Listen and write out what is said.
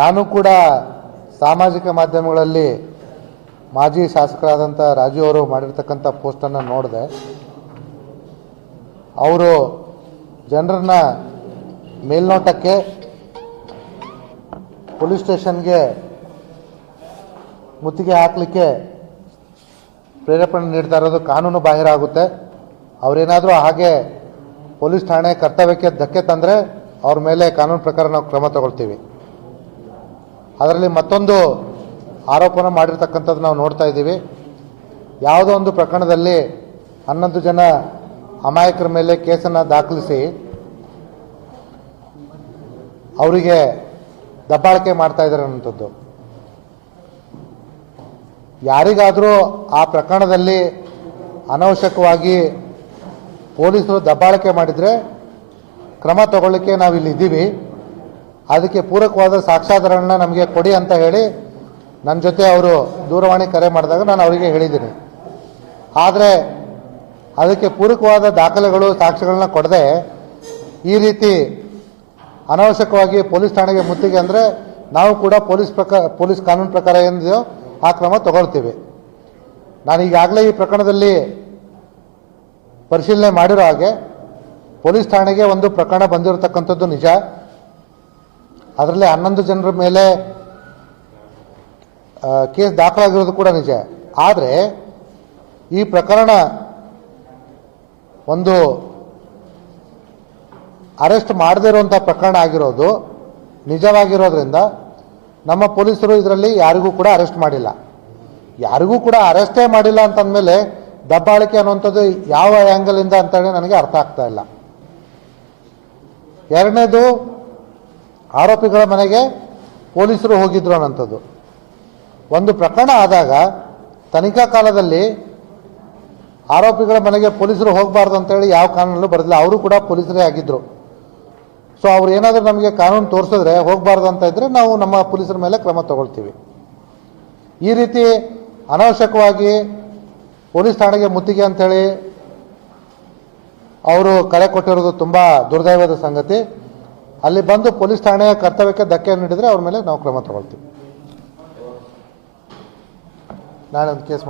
ನಾನು ಕೂಡ ಸಾಮಾಜಿಕ ಮಾಧ್ಯಮಗಳಲ್ಲಿ ಮಾಜಿ ಶಾಸಕರಾದಂಥ ರಾಜು ಅವರು ಮಾಡಿರ್ತಕ್ಕಂಥ ಪೋಸ್ಟನ್ನು ನೋಡಿದೆ. ಅವರು ಜನರನ್ನ ಮೇಲ್ನೋಟಕ್ಕೆ ಪೊಲೀಸ್ ಸ್ಟೇಷನ್ಗೆ ಮುತ್ತಿಗೆ ಹಾಕಲಿಕ್ಕೆ ಪ್ರೇರೇಪಣೆ ನೀಡ್ತಾ ಇರೋದು ಕಾನೂನು ಬಾಹಿರ ಆಗುತ್ತೆ. ಅವರೇನಾದರೂ ಹಾಗೆ ಪೊಲೀಸ್ ಠಾಣೆ ಕರ್ತವ್ಯಕ್ಕೆ ಧಕ್ಕೆ ತಂದರೆ ಅವ್ರ ಮೇಲೆ ಕಾನೂನು ಪ್ರಕಾರ ನಾವು ಕ್ರಮ ತಗೊಳ್ತೀವಿ. ಅದರಲ್ಲಿ ಮತ್ತೊಂದು ಆರೋಪನ ಮಾಡಿರ್ತಕ್ಕಂಥದ್ದು ನಾವು ನೋಡ್ತಾ ಇದ್ದೀವಿ. ಯಾವುದೋ ಒಂದು ಪ್ರಕರಣದಲ್ಲಿ 11 ಜನ ಅಮಾಯಕರ ಮೇಲೆ ಕೇಸನ್ನು ದಾಖಲಿಸಿ ಅವರಿಗೆ ದಬ್ಬಾಳಿಕೆ ಮಾಡ್ತಾ ಇದ್ದಾರೆ ಅನ್ನೋಂಥದ್ದು. ಯಾರಿಗಾದರೂ ಆ ಪ್ರಕರಣದಲ್ಲಿ ಅನವಶ್ಯಕವಾಗಿ ಪೊಲೀಸರು ದಬ್ಬಾಳಿಕೆ ಮಾಡಿದರೆ ಕ್ರಮ ತಗೊಳ್ಳಿಕ್ಕೆ ನಾವಿಲ್ಲಿ ಇದ್ದೀವಿ. ಅದಕ್ಕೆ ಪೂರಕವಾದ ಸಾಕ್ಷ್ಯಾಧಾರಗಳನ್ನ ನಮಗೆ ಕೊಡಿ ಅಂತ ಹೇಳಿ ನನ್ನ ಜೊತೆ ಅವರು ದೂರವಾಣಿ ಕರೆ ಮಾಡಿದಾಗ ನಾನು ಅವರಿಗೆ ಹೇಳಿದ್ದೀನಿ. ಆದರೆ ಅದಕ್ಕೆ ಪೂರಕವಾದ ದಾಖಲೆಗಳು ಸಾಕ್ಷ್ಯಗಳನ್ನ ಕೊಡದೆ ಈ ರೀತಿ ಅನವಶ್ಯಕವಾಗಿ ಪೊಲೀಸ್ ಠಾಣೆಗೆ ಮುತ್ತಿಗೆ ಅಂದರೆ ನಾವು ಕೂಡ ಪೊಲೀಸ್ ಕಾನೂನು ಪ್ರಕಾರ ಏನಿದೆಯೋ ಆ ಕ್ರಮ ತಗೊಳ್ತೀವಿ. ನಾನು ಈಗಾಗಲೇ ಈ ಪ್ರಕರಣದಲ್ಲಿ ಪರಿಶೀಲನೆ ಮಾಡಿರೋ ಹಾಗೆ ಪೊಲೀಸ್ ಠಾಣೆಗೆ ಒಂದು ಪ್ರಕರಣ ಬಂದಿರತಕ್ಕಂಥದ್ದು ನಿಜ. ಅದರಲ್ಲಿ 11 ಜನರ ಮೇಲೆ ಕೇಸ್ ದಾಖಲಾಗಿರೋದು ಕೂಡ ನಿಜ. ಆದರೆ ಈ ಪ್ರಕರಣ ಒಂದು ಅರೆಸ್ಟ್ ಮಾಡದೇ ಇರುವಂಥ ಪ್ರಕರಣ ಆಗಿರೋದು ನಿಜವಾಗಿರೋದ್ರಿಂದ ನಮ್ಮ ಪೊಲೀಸರು ಇದರಲ್ಲಿ ಯಾರಿಗೂ ಕೂಡ ಅರೆಸ್ಟ್ ಮಾಡಿಲ್ಲ. ಯಾರಿಗೂ ಕೂಡ ಅರೆಸ್ಟೇ ಮಾಡಿಲ್ಲ ಅಂತಂದಮೇಲೆ ದಬ್ಬಾಳಿಕೆ ಅನ್ನುವಂಥದ್ದು ಯಾವ ಆ್ಯಂಗಲಿಂದ ಅಂತೇಳಿ ನನಗೆ ಅರ್ಥ ಆಗ್ತಾ ಇಲ್ಲ. ಎರಡನೇದು, ಆರೋಪಿಗಳ ಮನೆಗೆ ಪೊಲೀಸರು ಹೋಗಿದ್ರು ಅನ್ನೋಂಥದ್ದು. ಒಂದು ಪ್ರಕರಣ ಆದಾಗ ತನಿಖಾ ಕಾಲದಲ್ಲಿ ಆರೋಪಿಗಳ ಮನೆಗೆ ಪೊಲೀಸರು ಹೋಗಬಾರ್ದು ಅಂತೇಳಿ ಯಾವ ಕಾನೂನಲ್ಲೂ ಬರೋದಿಲ್ಲ. ಅವರು ಕೂಡ ಪೊಲೀಸರೇ ಆಗಿದ್ದರು. ಸೊ ಅವ್ರು ಏನಾದರೂ ನಮಗೆ ಕಾನೂನು ತೋರಿಸಿದ್ರೆ ಹೋಗಬಾರ್ದು ಅಂತ ಇದ್ದರೆ ನಾವು ನಮ್ಮ ಪೊಲೀಸರ ಮೇಲೆ ಕ್ರಮ ತಗೊಳ್ತೀವಿ. ಈ ರೀತಿ ಅನವಶ್ಯಕವಾಗಿ ಪೊಲೀಸ್ ಠಾಣೆಗೆ ಮುತ್ತಿಗೆ ಅಂಥೇಳಿ ಅವರು ಕರೆ ಕೊಟ್ಟಿರೋದು ತುಂಬ ದುರ್ದೈವದ ಸಂಗತಿ. ಅಲ್ಲಿ ಬಂದು ಪೊಲೀಸ್ ಠಾಣೆಯ ಕರ್ತವ್ಯಕ್ಕೆ ಧಕ್ಕೆ ನೀಡಿದರೆ ಅವ್ರ ಮೇಲೆ ನಾವು ಕ್ರಮ ತಗೊಳ್ತೀವಿ. ನಾಳೆ ಒಂದು ಕೇಸ್